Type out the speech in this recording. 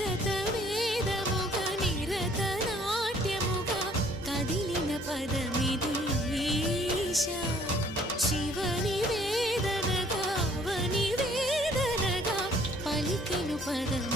భరత వేదముగా నిరత నాట్యముగా కదిలిన పదమిది ఈశా శివని వేదనగా అవని వేదనగా పలికెను పదం